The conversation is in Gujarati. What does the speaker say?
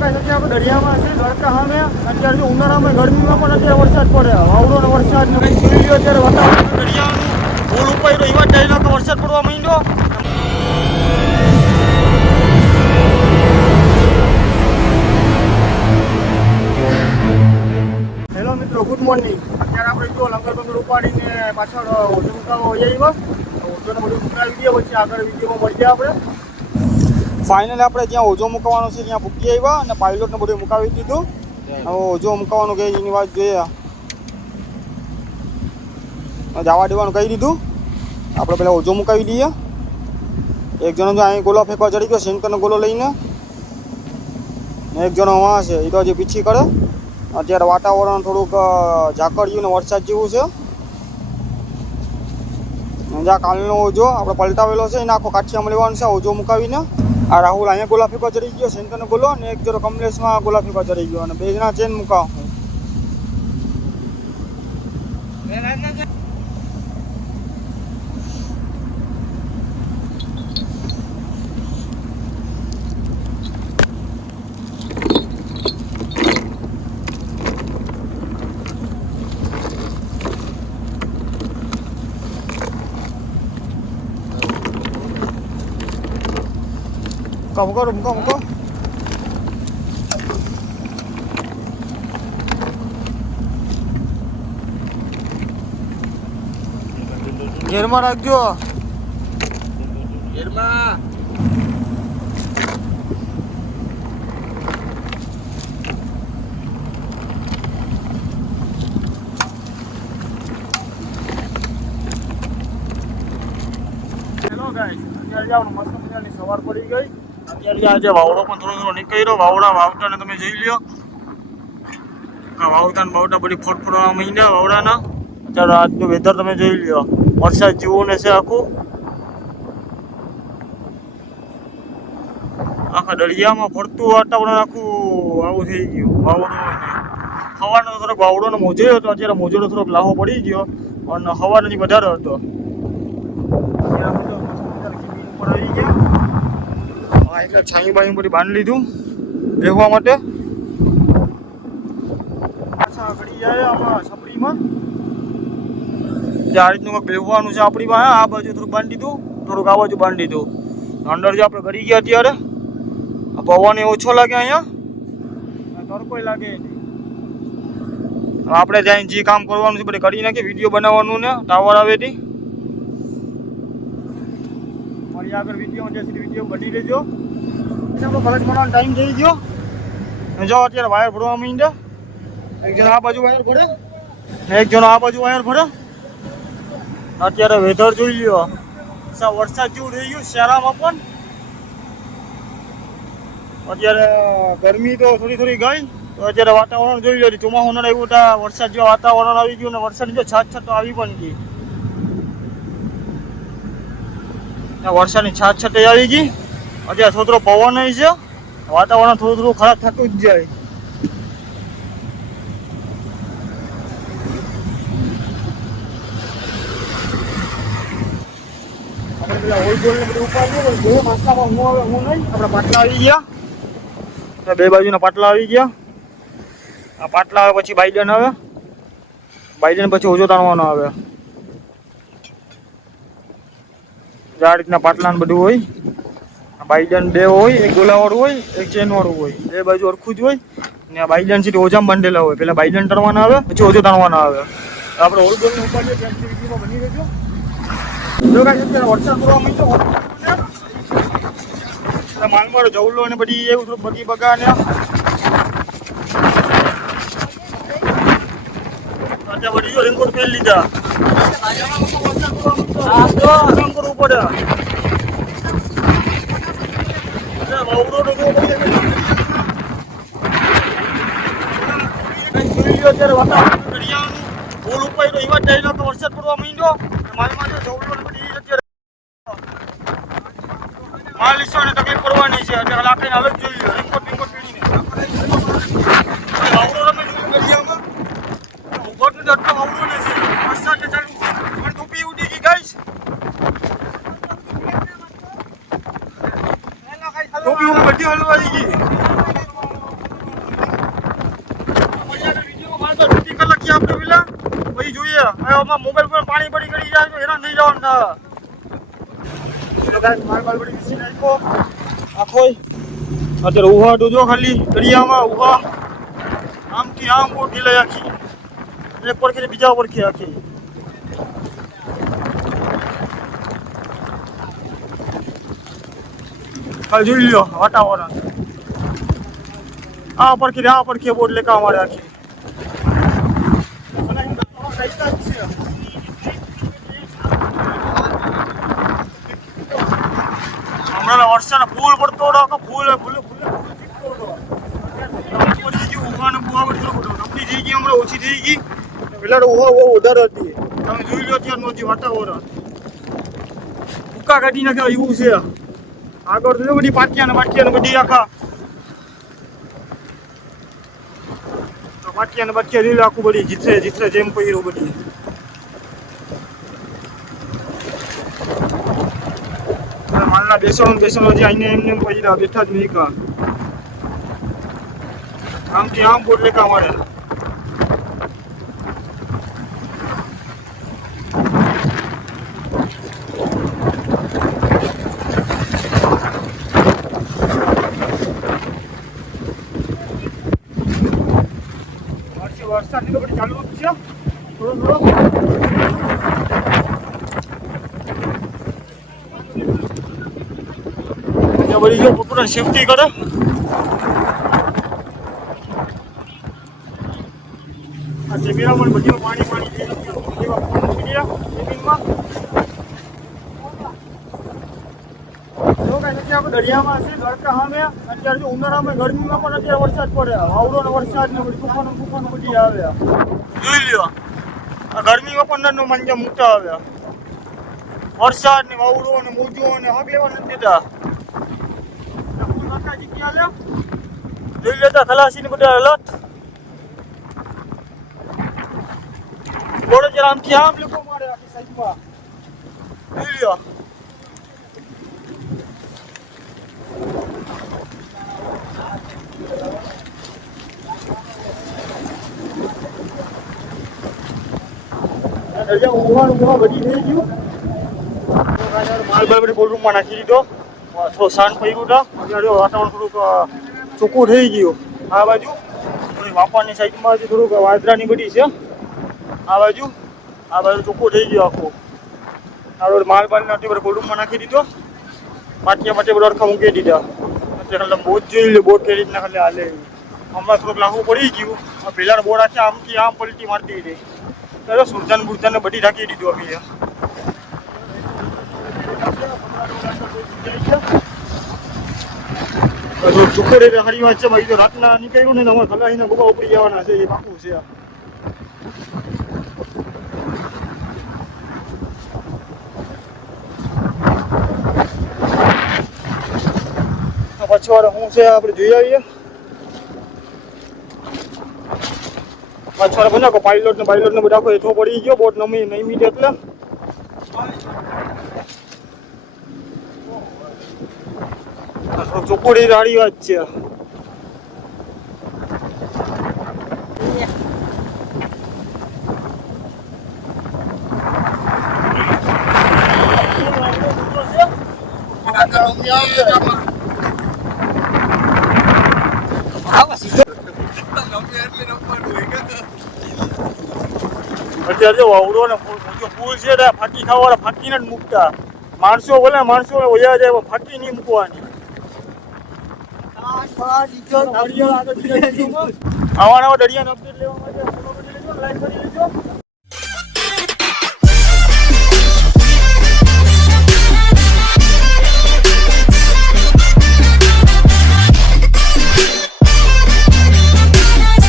કાંઈ નથી આપણે દરિયામાં છે ધરતા સામે અત્યારે જો ઉનાળામાં ગરમીમાં પણ અત્યારે વરસાદ પડે વાવડો ને વરસાદ ને કંઈ જોઈ લ્યો અત્યારે વાતાવરણ દરિયાનું પુલ ઉપર એવા ડાયલોગ વરસાદ પડવા માંડ્યો. હેલો મિત્રો, ગુડ મોર્નિંગ. અત્યારે આપણે જો લંગર બંગર ઉપાડીને પાછળ ઓછો મુકાવો આવ્યા ઓછોને બધું મુકાવી દઈએ પછી આગળ વિડીયોમાં મળીએ આપણે. ફાઇનલી આપણે જ્યાં ઓજો મુકાવાનો છે ત્યાં પૂકી આવ્યા અને પાયલોટને બધું મુકાવી દીધું. હવે ઓજો મુકાવાનું કહે એની વાત જોઈએ, જવા દેવાનું કહી દીધું. આપણે પહેલાં ઓજો મુકાવી દઈએ. એક જણો જો અહીં ગોલો ફેંકવા ચડી ગયો શેન્કરનો ગોલો લઈને, એક જણો વાં છે એ તો હજી પીછી કરે. અત્યારે વાતાવરણ થોડુંક ઝાકળિયું ને વરસાદ જેવું છે. જ્યાં કાલનો ઓજો આપણે પલટાવેલો છે એને આખો કાઠિયામાં લેવાનો છે ઓજો મુકાવીને. આ રાહુલ અહીંયા ગોલા ફેંકવા ચડી ગયો શેન્કરનો ગોલો, અને એક જરો કમલેશમાં ગોલા ફેંકવા ચડી ગયો, અને બે જણા ચેન મુકાવ. મૂકો. ઘેરમાં રાખજો. ઘેરમાં હેલો ગાઈસ, અત્યારે જાવ મસ્ત મજાની સવાર પડી ગઈ. અત્યારે આજે વાવડો પણ થોડો નીકળ્યો. વાવડાને તમે જોઈ લ્યો. વાવડા ને બાવડા બધી ફોટફોડવા માંડ્યા વાવડાના. અત્યારે આજનું વેધર તમે જોઈ લ્યો, વરસાદ જેવું ને છે આખું. આખા દરિયામાં ફરતું વાતાવરણ આખું આવું થઈ ગયું. વાવડો હવાનો થોડોક વાવડોનો મોજો હતો, અત્યારે મોજોનો થોડોક લાહો પડી ગયો અને હવાનો જ વધારે હતો. આવી ગયા એટલે છાંઈ બાઈ બધી બાંધી લીધું બેસવા માટે. પાછા ઘડી જાય આમાં છપડીમાં આ રીતનું કંઈક બેસવાનું છે આપણીમાં. આ બાજુ થોડુંક બાંધી દીધું, થોડુંક આ બાજુ બાંધી દીધું. અંદર જે આપણે ઘડી ગયા અત્યારે પવન ઓછો લાગે, અહીંયા તડકો લાગે નહીં. આપણે ત્યાં જે કામ કરવાનું છે બધે કરી નાખીએ, વિડીયો બનાવવાનું ને ટાવર આવેથી મારી આગળ વિડીયોમાં જ્યાં સુધી વિડીયો બની રહેજો. આપણો ફરજ બનાવવાનો ટાઈમ થઈ ગયો. જો અત્યારે વાયર ભરવા માંડ્યા. એક જણ આ બાજુ વાયર ભરે ને એક જણ આ બાજુ વાયર ભરે. અત્યારે વેધર જોઈ લ્યો, વરસાદ જેવું થઈ ગયું શહેરામાં પણ. અત્યારે ગરમી તો થોડી થોડી ગઈ, તો અત્યારે વાતાવરણ જોઈ લો. ચોમાસું ન આવ્યું ત્યાં વરસાદ જેવું વાતાવરણ આવી ગયું, ને વરસાદની જો છાત તો આવી પણ ગઈ. વરસાદની છાત છટે આવી ગઈ. અત્યારે થોડો પવન છે, વાતાવરણ થોડું થોડું ખરાબ થતું જ જાય. આપણે પેલા ઓઇલ ગોલ ને બધું ઉપાડીએ બે માસલામાં હું આવે હું નહીં. આપણા પાટલા આવી ગયા, બે બાજુના પાટલા આવી ગયા. આ પાટલા આવે પછી બાઈડન આવે, બાઈડન પછી ઓજો તાણવાનો આવે. આ રીતના પાટલા બધું હોય. બાઈડન બે હોય, એક ગોલાવાળું હોય, એક ચેનવાળું હોય. બે બાજુ સરખું જ હોય ને આ બાઈડન સીધી ઓજામાં બાંધેલા હોય. પેલા બાઈડન તરવાના આવે પછી ઓજો તાણવાના આવે. આપણે ઓલ ગોલને ઉપાડીએ ત્યાં સુધી વિડીયોમાં બની રહેજો. જો કાંઈ અત્યારે વરસાદ પડવા માંડ્યો, માલમારો જવલો ને બધી એવું થોડું બગી બગા ને અત્યારે બધી રેનકોટ પહેરી લીધા. કામ કરવું પડે. અત્યારે વાતાવરણ દરિયાનું પુલ ઉપર એવા ડાયલોગ વરસાદ પડવા માંડ્યો. માલમાં જો જવલો ને બધી અત્યારે માલ ઈસવાને તકલીફ પડવાની છે. અત્યારે લાકડીને હાલત જોઈ લો. રેનકોટ પહેરીને વાવડો રમે દરિયામાં ઉભટ ને આટલો વાવડો ને છે. વરસાદ ને ચાલુ પણ ટોપી ઉડી ગઈ ગાઈસ. ટોપી બધી હલવાઈ ગઈ. નાખીએ આપણે પેલા પછી જોઈએ. હવે આમાં મોબાઈલ પર પાણી પડી કરી જાય તો હેરાન થઈ જવાનું થાય. માલ બધી વિસી નાખ્યો આખો. અત્યારે ઉભા તો જો ખાલી દરિયામાં ઉભા આમથી આમ બોટ લઈ આખી એક પડખે બીજા પડખે આખી. જોઈ લ્યો વાતાવરણ આ પડખે બોટ લેકા અમારે આખી. હમણાં વરસાદ ફૂલ પડતો હતો ફૂલ નબળી થઈ ગઈ હમણાં ઓછી થઈ ગઈ. પેલા તો બહુ વધારે હતી. તમે જોઈ લો ત્યારનું હજી વાતાવરણ ભૂકા કાઢી નાખ્યા એવું છે. આગળ તો બધી પાટિયા ને બધી આખા પાટિયા ને બાટિયા જોઈ લો આખું બધી જીતરે જેમ પહેર્યું બધી. માલના બેસણો જે આઈને એમને પહેર્યા બેઠા જ નહીં કા આમથી આમ બોટ લેકા મળે. વરસાદ ની તો બધી ચાલુ છે થોડો બધી જો પૂરા સેફટી કરે. આ જમીરા પણ બધી પાણી થઈ ગયું જમીનમાં. દરિયામાં છે ગળકા સામે અત્યારે જો ઉનાળામાં ગરમીમાં પણ અત્યારે વરસાદ પડે વાવડો ને વરસાદ ને બધી તુફાનો બધી આવ્યા. જોઈ લ્યો આ ગરમીમાં પણ નનો મંજા મૂકતા આવ્યા. વરસાદ ને વાવડો ને મોજો ને હગ લેવા નથી દેતા. જોઈ લેતા ખલાસી ને બધા અલર્ટ બોડે જરા આમથી આમ લોકો મારે આખી સાઈડમાં. જોઈ લ્યો ઉભા બધી થઈ ગયું. માલ બધી કોલરૂમમાં નાખી દીધો. થોડો શાંત પડ્યું હતા. વાતાવરણ થોડુંક ચોખ્ખું થઈ ગયું. આ બાજુ વાપાની સાઈડમાં થોડુંક વાદરાની બધી છે. આ બાજુ ચોખ્ખું થઈ ગયું આખું. આ માલ બાલને કોલરૂમમાં નાખી દીધો. પાટિયા માટે બધા અડખા મૂકી દીધા. એટલે બોટ જોઈ લે બોટ કઈ રીતના ખાલી હાલે. હમણાં થોડુંક લાંબુ પડી ગયું. પેલા બોટ આખી આમથી આમ પલટી મારતી હતી. ત્યારે સુરજાન બુરજાને બધી ઢાંકી દીધું અમે. ચુખડે સારી વાત છે ભાઈ. તો રાતના નીકળ્યું ને અમારે ખલાસીને ગોબા ઉપડી જવાના છે એ પાકું છે. પછવાડે શું છે આપણે જોઈ આવીએ. પછવાડે બનાવો પાયલોટ ને બધા આખો હેઠો પડી ગયો. બોટ નહીં મીટ એટલે ચોખ્ખું સારી વાત છે. અત્યારે જો વાવડો ને ફૂલ છે ફાકી ખાવાળા ફાકીને જ મૂકતા. માણસો ઓયા જાય ફાકી નહીં મૂકવાની. આવા નવા દરિયાને અપડેટ લેવા માટે